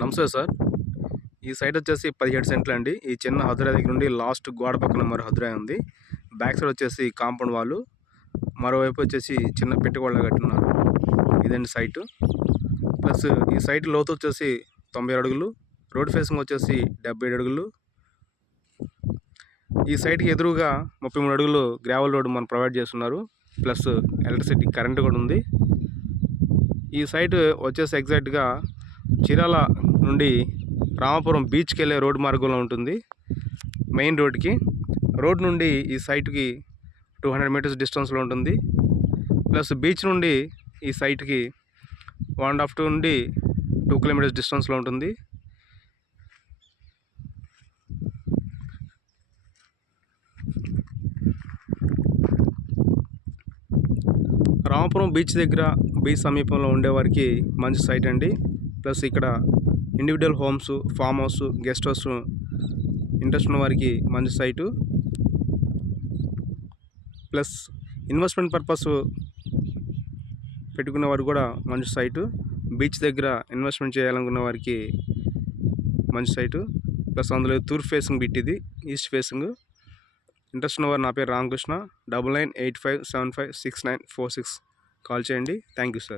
నమస్తే సార్. ఈ సైట్ వచ్చేసి 17 సెంట్లు అండి. ఈ చిన్న హదురా దగ్గర నుండి లాస్ట్ గోడ పక్కన మరో హదురా ఉంది. బ్యాక్ సైడ్ వచ్చేసి కాంపౌండ్ వాళ్ళు, మరోవైపు వచ్చేసి చిన్న పెట్టుకోళ్ళ కట్టున్నారు. ఇదండి సైటు. ప్లస్ ఈ సైట్ లోతు వచ్చేసి 90 అడుగులు, రోడ్ ఫేసింగ్ వచ్చేసి 77 అడుగులు. ఈ సైట్కి ఎదురుగా 33 అడుగులు గ్రావెల్ రోడ్ మనం ప్రొవైడ్ చేస్తున్నారు. ప్లస్ ఎలక్ట్రిసిటీ కరెంట్ కూడా ఉంది. ఈ సైట్ వచ్చేసి ఎగ్జాక్ట్గా చీరాల నుండి రామాపురం బీచ్కి వెళ్ళే రోడ్ మార్గంలో ఉంటుంది. మెయిన్ రోడ్కి రోడ్ నుండి ఈ సైట్కి 200 మీటర్స్ డిస్టెన్స్లో ఉంటుంది. ప్లస్ బీచ్ నుండి ఈ సైట్కి 1.5 నుండి 2 కిలోమీటర్స్ డిస్టెన్స్లో ఉంటుంది. రామాపురం బీచ్ దగ్గర బీచ్ సమీపంలో ఉండేవారికి మంచి సైట్ అండి. ప్లస్ ఇక్కడ individual homes, farm house, guest house interest ఉన్న వారికి మంచి సైటు. ప్లస్ ఇన్వెస్ట్మెంట్ పర్పస్ పెట్టుకునే వారు కూడా మంచి సైటు. బీచ్ దగ్గర ఇన్వెస్ట్మెంట్ చేయాలనుకున్న వారికి మంచి సైటు. ప్లస్ అందులో తూర్పు ఫేసింగ్ బిట్, ఇది ఈస్ట్ ఫేసింగ్. ఇంట్రెస్ట్ ఉన్నవారు నా పేరు రామకృష్ణ. 9985756946 కాల్ చేయండి. Thank you sir.